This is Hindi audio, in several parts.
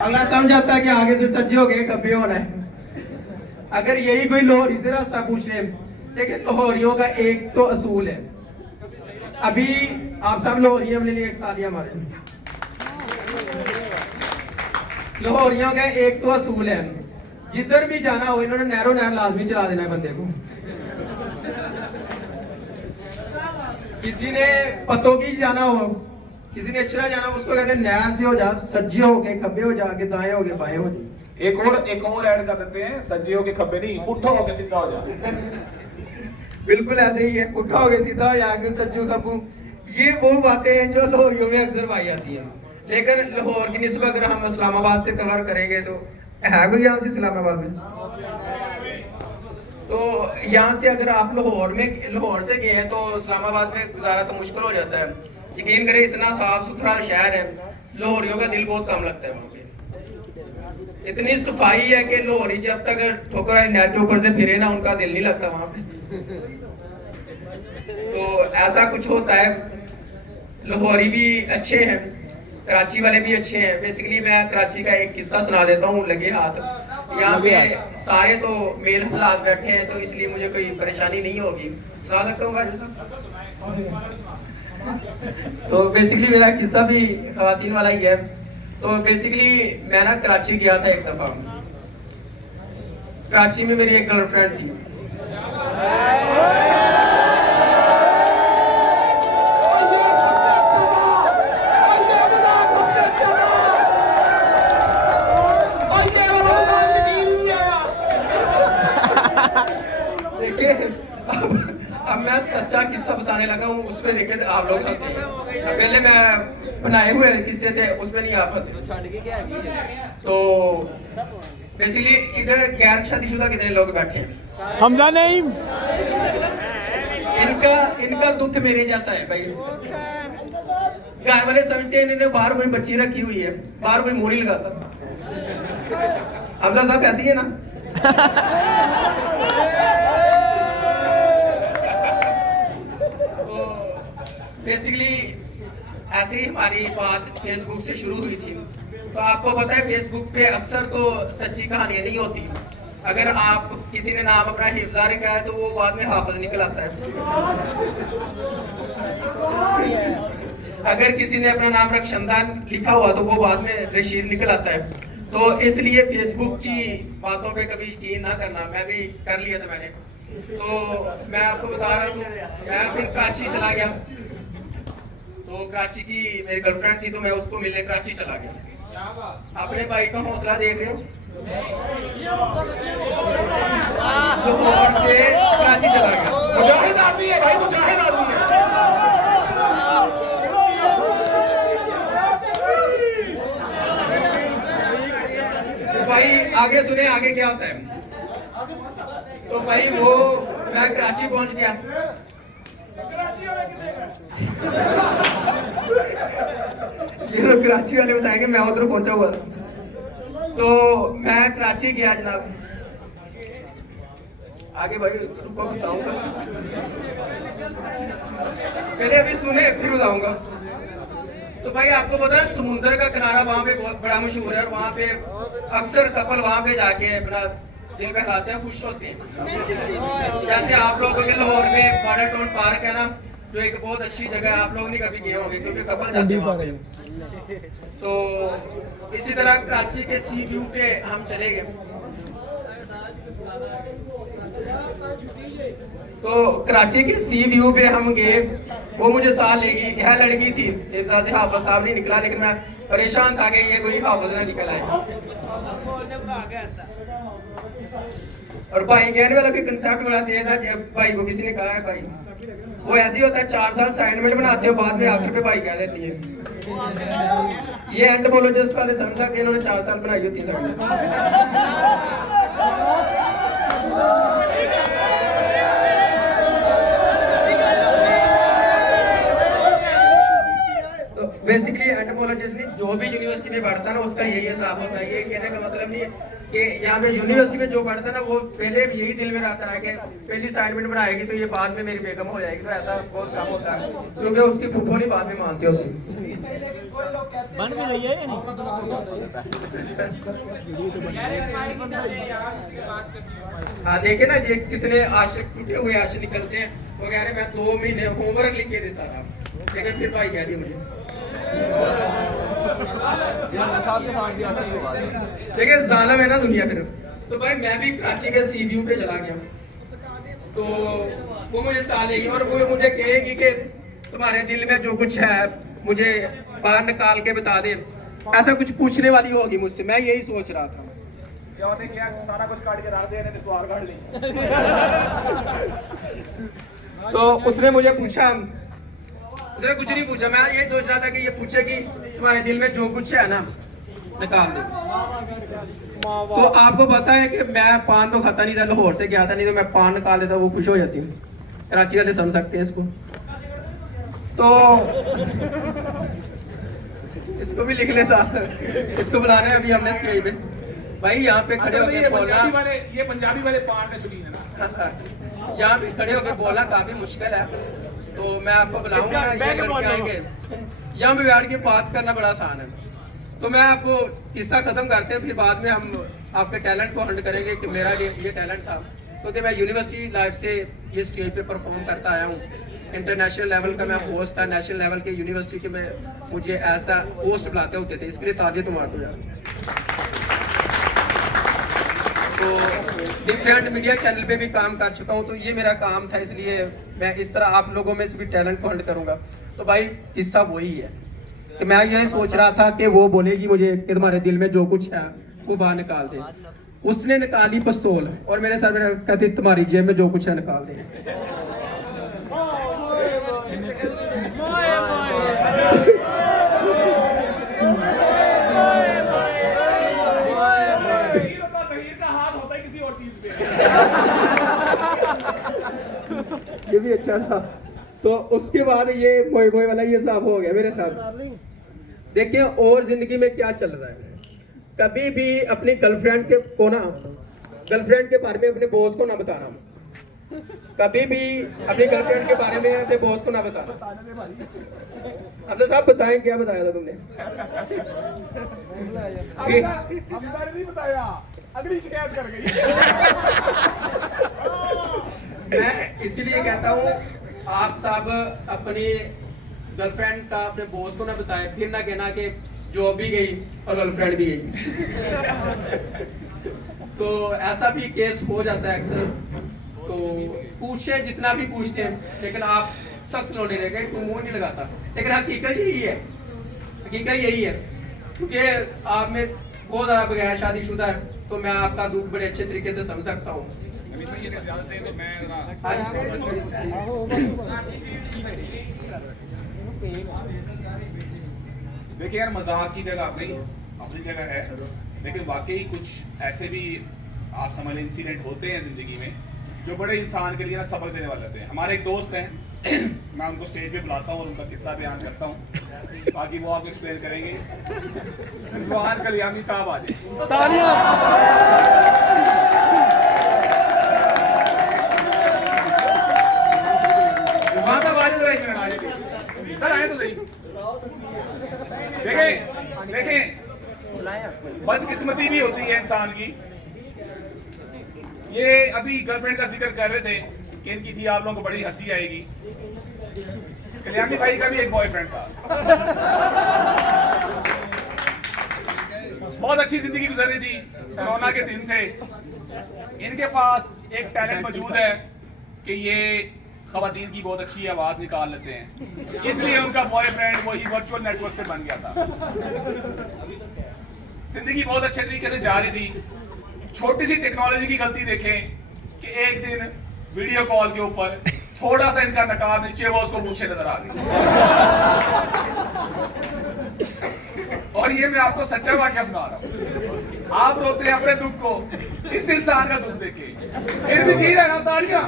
अगला समझाता है कि आगे से सज्जे हो गए कभी होना है। अगर यही कोई लाहौरी से रास्ता पूछ ले, देखिए लाहौरियों का एक तो असूल है। अभी आप सब लाहौरी अपने लिए एक तालियां मारे। लाहौरियों का एक तो असूल है, जिधर भी जाना हो इन्होंने नहरों नहर लाजमी चला देना है बंदे को। किसी ने पतोगी जाना हो, किसी ने अक्षरा जाना, उसको कहते हैं नहर से हो जा, सज्जे हो के खब्बे हो जा, के दाएं हो के बाएं हो जा। एक और ऐड कर देते हैं, सज्जे हो के खब्बे नहीं, पुट्ठा हो के सीधा हो जा। बिल्कुल ऐसे ही है, पुट्ठा हो के सीधा हो जा के सज्जू खब्बू। ये वो बातें हैं जो लाहौरियों में अक्सर पाई जाती हैं। लेकिन लाहौर की निस्बत अगर हम इस्लामाबाद से कवर करेंगे तो है कोई यहाँ से इस्लामाबाद में? तो यहाँ से अगर आप लाहौर से गए हैं तो इस्लामाबाद में गुजारा तो मुश्किल हो जाता है। यकीन करें, इतना साफ सुथरा शहर है, लाहौरियों का दिल बहुत कम लगता है वहाँ पे। इतनी सफाई है कि लाहौरी जब तक ठोकर वाली नहर के ऊपर से फिरे ना, उनका दिल नहीं लगता वहाँ पे। तो ऐसा कुछ होता है। लाहौरी भी अच्छे हैं, कराची वाले भी अच्छे हैं। बेसिकली मैं कराची का एक किस्सा सुना देता हूँ लगे हाथ। यहाँ पे सारे तो मेल हजरात बैठे हैं, तो इसलिए मुझे कोई परेशानी नहीं होगी। सुना सकता हूँ भाई साहब? तो बेसिकली मेरा किस्सा भी खवातीन वाला ही है। तो बेसिकली मैं ना कराची गया था एक दफा। कराची में मेरी एक गर्लफ्रेंड थी। अब मैं सच्चा किस्सा बताने लगा हूँ, उसमें देखे आप लोग हंसे। पहले मैं बनाए हुए किस्से थे, उसमें नहीं आप हंसे। तो बेसिकली इधर गैर शादीशुदा कितने लोग बैठे हैं? हमजा नहीं। इनका दुख मेरे जैसा है भाई। घर वाले समझते हैं इन्होंने बाहर कोई बच्ची रखी हुई है, बाहर कोई मोरी लगाता। हमजा साहब ऐसी है ना? बेसिकली ऐसे ही हमारी बात फेसबुक से शुरू हुई थी। तो आपको पता है फेसबुक पे अक्सर तो सच्ची कहानियां नहीं होती। अगर आप किसी ने नाम अपना हिफ्जा रखा है तो वो बाद में हाफिज निकल आता है। अगर किसी ने अपना नाम रक्षनदान लिखा हुआ तो वो बाद में रशीद निकल आता है। तो इसलिए फेसबुक की बातों पे कभी यकीन ना करना। मैं भी कर लिया था मैंने। तो मैं आपको बता रहा हूँ, मैं फिर कराची चला गया। तो कराची की मेरी गर्लफ्रेंड थी, तो मैं उसको मिलने कराची चला गया। अपने भाई का हौसला देख रहे हो? लाहौर से कराची चला गया। मुजाहिद आदमी है भाई, मुजाहिद आदमी है। भाई आगे सुने, आगे क्या होता है। तो भाई वो मैं कराची पहुंच गया। ये तो कराची वाले बताएंगे, मैं उधर पहुंचा हुआ था। तो मैं कराची गया जनाब। आगे भाई रुको, बताऊंगा। पहले अभी सुने फिर बताऊंगा। तो भाई आपको पता है समुंदर का किनारा वहां पे बहुत बड़ा मशहूर है, और वहां पे अक्सर कपल वहां पे जाके अपना दिल बहलाते हैं, खुश होते हैं। जैसे आप लोगों के लाहौर में बॉर्डर टाउन पार्क है ना, जो एक बहुत अच्छी जगह है, आप लोग नहीं कभी गए होंगे क्योंकि कपल जाते हैं वहाँ पे। तो इसी तरह कराची के सी व्यू पे हम चले गए। तो कराची के सी व्यू पे हम गए। वो मुझे साथ ले गई। यह लड़की थी, हिफ्जा से हाफिज साहब नहीं निकला, लेकिन मैं परेशान था कि ये कोई हाफिज ना निकल आए। और भाई कहने वाला भी कंसेप्ट बड़ा तेज था। जब भाई को किसी ने कहा है भाई, वो ऐसे ही होता है, 4 साल असाइनमेंट बनाते हो, बाद में आखिर पे भाई कह देती है। ये एंटोमोलॉजिस्ट वाले समझा कि इन्होंने 4 साल बनाई होती है। तो बेसिकली एंथ्रोपोलॉजिस्ट नहीं, जो भी यूनिवर्सिटी में पढ़ता है ना उसका यही हिसाब होता है। ये कहने का मतलब नहीं है कि यहाँ पे यूनिवर्सिटी में जो पढ़ता है ना वो पहले भी यही दिल में रहता है कि पहली असाइनमेंट बनाएगी तो ये बाद में मेरी बेगम हो जाएगी, तो ऐसा बहुत कम होता है क्योंकि उसकी फुफो नहीं बाद में मानती होती। बन भी रही है या नहीं? हाँ देखे ना ये कितने आशिक टूटे हुए आशिक निकलते हैं। वो कह रहे मैं 2 महीने होमवर्क लिख के देता रहा, लेकिन फिर भाई कह दी मुझे। देखिए जालिम है ना दुनिया फिर। तो भाई मैं भी कराची के सी व्यू पे चला गया, तो वो मुझे सालेगी और वो मुझे कहेगी कि तुम्हारे दिल में जो कुछ है मुझे बाहर निकाल के बता दे, ऐसा कुछ पूछने वाली होगी मुझसे। मैं यही सोच रहा था। क्या सारा कुछ काट के रख दे, इन्हें सवाल काट ली। तो उसने मुझे पूछा, उसने कुछ नहीं पूछा, मैं यही सोच रहा था कि ये पूछे कि तुम्हारे दिल में जो कुछ है ना निकाल दे। तो आपको पता है कि मैं पान तो खाता नहीं था, लाहौर से गया था, नहीं तो मैं पान निकाल देता, वो खुश हो जाती हूँ। कराची वाले समझ सकते हैं इसको। तो इसको भी लिख ले साथ, इसको बुलाना है अभी हमने स्टेज पे। भाई यहाँ पे खड़े होकर बोलना, ये पंजाबी वाले पान का शौकीन है ना। यहाँ पे खड़े होकर बोलना काफी मुश्किल है, तो मैं आपको बुलाऊंगा, ये लड़के आएंगे। यहाँ पे बैठ के बात करना बड़ा आसान है। तो मैं आपको किस्सा खत्म करते हैं, फिर बाद में हम आपके टैलेंट को हंट करेंगे कि मेरा ये टैलेंट था, क्योंकि मैं यूनिवर्सिटी लाइफ से ये स्टेज पे परफॉर्म करता आया हूँ। इंटरनेशनल लेवल का मैं होस्ट था, नेशनल लेवल के यूनिवर्सिटी के में मुझे ऐसा होस्ट बुलाते होते थे, इसके लिए तालियां तो मार दो यार। तो डिफरेंट मीडिया चैनल पे भी काम कर चुका हूँ, तो ये मेरा काम था, इसलिए मैं इस तरह आप लोगों में से भी टैलेंट को हंट करूँगा। तो भाई किस्सा वही है कि मैं यही सोच रहा था कि वो बोलेगी मुझे कि तुम्हारे दिल में जो कुछ है वो बाहर निकाल दे। उसने निकाली पिस्तौल और मेरे सर में कहती तुम्हारी जेब में जो कुछ है निकाल दे। ये भी अच्छा था। तो उसके बाद ये मोए मोए वाला ये साफ हो गया मेरे साथ। देखिए और जिंदगी में क्या चल रहा है, कभी भी अपनी गर्लफ्रेंड के को ना, गर्लफ्रेंड के बारे में अपने बॉस को ना बताना। कभी भी अपनी गर्लफ्रेंड के बारे में अपने बॉस को ना बताना। अब तो साहब बताएं क्या बताया था तुमने? हमने नहीं बताया, अगली शिकायत कर गई। मैं इसलिए कहता हूँ आप सब अपनी गर्लफ्रेंड का अपने बॉस को ना बताएं, फिर ना कहना कि जॉब भी गई और गर्लफ्रेंड भी गई। तो ऐसा भी केस हो जाता है अक्सर। तो पूछे जितना भी पूछते हैं, लेकिन आप सख्त लोने रह गए, कोई मुंह नहीं लगाता। लेकिन हकीकत यही है, हकीकत यही है, क्योंकि आप में बहुत ज़्यादा बगैर शादीशुदा है, तो मैं आपका दुख बड़े अच्छे तरीके से समझ सकता हूँ। देखिए यार, मजाक की जगह अपनी जगह है, लेकिन वाकई कुछ ऐसे भी आप समझ लें इंसिडेंट होते हैं जिंदगी में जो बड़े इंसान के लिए ना सबक देने वाले होते हैं। हमारे एक दोस्त हैं, मैं उनको स्टेज पे बुलाता हूँ और उनका किस्सा बयान करता हूँ, बाकी वो आपको एक्सप्लेन करेंगे। रिजवान कलियामी साहब आ जाए। रिजवान साहब आ जाए सर, आए तो सही। देखें बदकिस्मती भी होती है इंसान की। ये अभी गर्लफ्रेंड का जिक्र कर रहे थे कि इनकी थी, आप लोगों को बड़ी हंसी आएगी। कल्याणी भाई का भी एक बॉयफ्रेंड था, बहुत अच्छी जिंदगी गुजर रही थी, कोरोना के दिन थे। इनके पास एक टैलेंट मौजूद है कि ये खवातीन की बहुत अच्छी आवाज निकाल लेते हैं, इसलिए उनका बॉयफ्रेंड वही वर्चुअल नेटवर्क से बन गया था। जिंदगी बहुत अच्छे तरीके से जा रही थी। छोटी सी टेक्नोलॉजी की गलती देखें कि एक दिन वीडियो कॉल के ऊपर थोड़ा सा इनका नकाब नीचे हुआ, उसको मूंछें नजर आ गई। और ये मैं आपको सच्चा वाकया सुना रहा हूं। आप रोते हैं अपने दुख को, इस इंसान का दुख देखे फिर भी जी रहे ना, तालियां।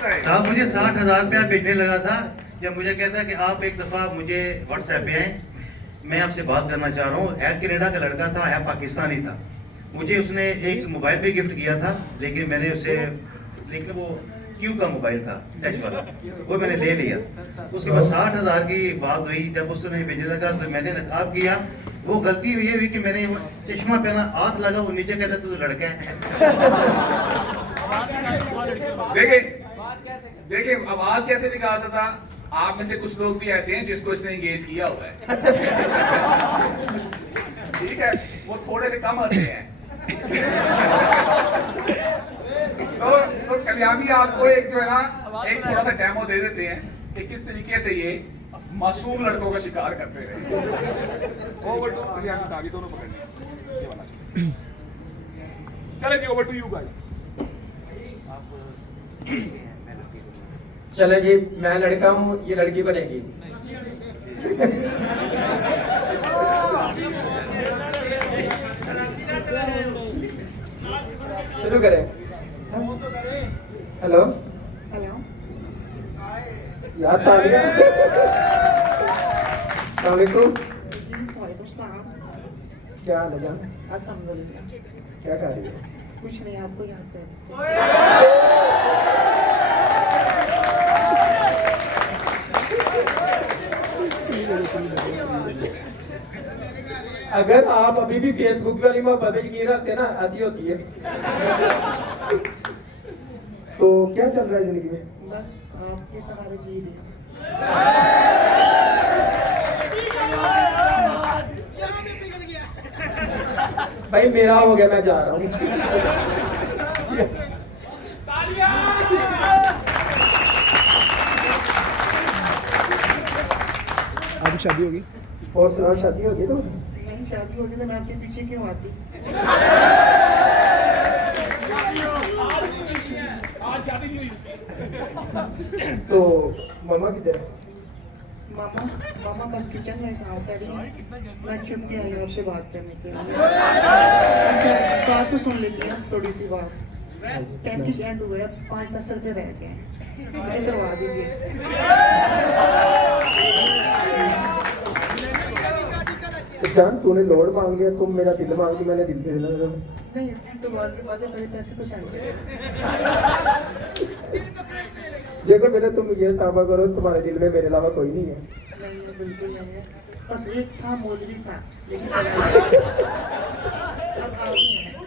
होता है। साहब मुझे 60,000 रुपया भेजने लगा था, जब मुझे कहता कि आप एक दफ़ा मुझे व्हाट्सएप पे आए, मैं आपसे बात करना चाह रहा हूँ। है कनाडा का लड़का था, है पाकिस्तानी था। मुझे उसने एक मोबाइल भी गिफ्ट किया था, लेकिन वो क्यू का मोबाइल था, टच वाला, वो मैंने ले लिया। उसके बाद 60,000 की बात हुई, जब उसने भेजने लगा तो मैंने नकाब किया। वो गलती ये हुई कि मैंने वो चश्मा पहना, हाथ लगा, वो नीचे कहता तू लड़का है। देखिए आवाज कैसे निकालता था। आप में से कुछ लोग भी ऐसे हैं जिसको इसने एंगेज किया हुआ है। ठीक है, वो थोड़े से कम हंसे हैं। तो कल्याणी आपको एक जो है ना, एक थोड़ा सा डेमो दे देते हैं कि किस तरीके से ये मासूम लड़कों का शिकार करते रहे। ओवर टू कल्याणी साहब, ये दोनों पकड़ने ये वाला। चले जी, ओवर टू यू गाइस। चले जी, मैं लड़का हूँ, ये लड़की बनेगी। शुरू करें। हेलो हेलो याद तालिया। अस्सलाम वालेकुम। वालेकुम सलाम। क्या हाल है जान? अल्हम्दुलिल्लाह। क्या कर रही हो? कुछ नहीं, आपको याद कर। अगर आप अभी भी फेसबुक वाली मोहब्बत पे यकीन रखते ना, ऐसी होती है। तो क्या चल रहा है जिंदगी में? बस आपके सहारे जी रही भाई मेरा हो गया, मैं जा रहा हूँ। आपकी शादी होगी? और सुनाओ, शादी होगी तो? नहीं, शादी होती तो मैं आपके पीछे क्यों आती? आज शादी नहीं हुई उसकी। तो मम्मा किधर है? मामा मामा बस किचन में काम कर रही है। मैं चुप के आई हूँ आपसे बात करने के लिए। बात तो सुन लेती है, थोड़ी सी बात। 35 एंड हुए, 5-10 रुपये रह गए हैं, मुझे करवा दीजिए। जान, तूने लोड मांग लिया, तुम मेरा दिल मांग ली, मैंने दिल दे देना। नहीं, तो बात की बात है, पहले पैसे तो सेंड करें। देखो बेटा, तुम ये साबा करो, तुम्हारे दिल में मेरे अलावा कोई नहीं है। नहीं, बिल्कुल नहीं है। बस एक था, मौलवी था, लेकिन चला गया। अब आप ही हैं।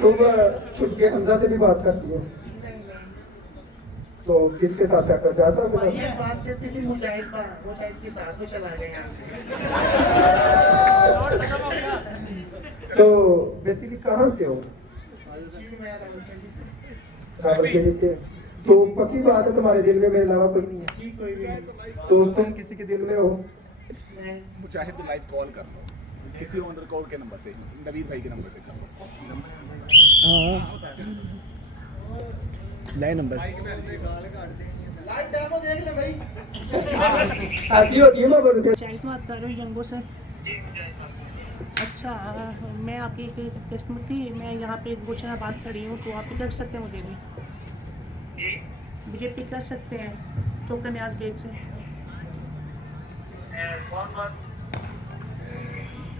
तुम छुप के हमजा से भी बात करती हो, नहीं, नहीं। तो किसके साथ सेट हो? जा सकते ये बात करती थी मुजाहिद के साथ, वो चला गया यहाँ से। तो बेसिकली कहाँ से हो? जी, मैं रावलपिंडी से। रावलपिंडी से। तो पक्की बात है, तुम्हारे दिल में मेरे अलावा कोई नहीं है? जी, कोई भी नहीं। तो तुम किसी के दिल में हो? मैं मुजाहिद को लाइव कॉल कर लो, किसी ऑनर कोड के नंबर से, नवीद भाई के नंबर से कर लो। हाँ, लाइन नंबर। लाइव डेमो देख ले भाई। ऐसी होती है मोहब्बत। शाहिद बात कर रहे हो जंगो से? अच्छा, मैं आपकी एक कस्टमर थी, मैं यहाँ पे गुलशन आबाद खड़ी हूँ, तो आप पिक कर सकते हैं मुझे भी? मुझे पिक कर सकते हैं चौका न्याज बेग से।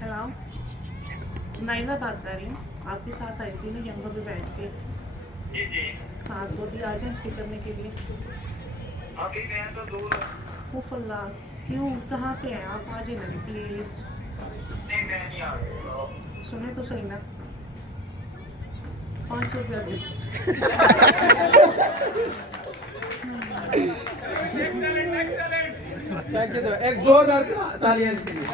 हेलो, नाइला बात कर रही हूँ, आपके साथ आई थी ना जंगो पे बैठ के। हाँ, सोती आ जाए पिक करने के लिए। वो फल्ला, क्यों, कहाँ पे हैं आप? आ जाए ना प्लीज़। सुने तो सही ना, 500 रुपया दे। एक जोरदार तालियां के लिए।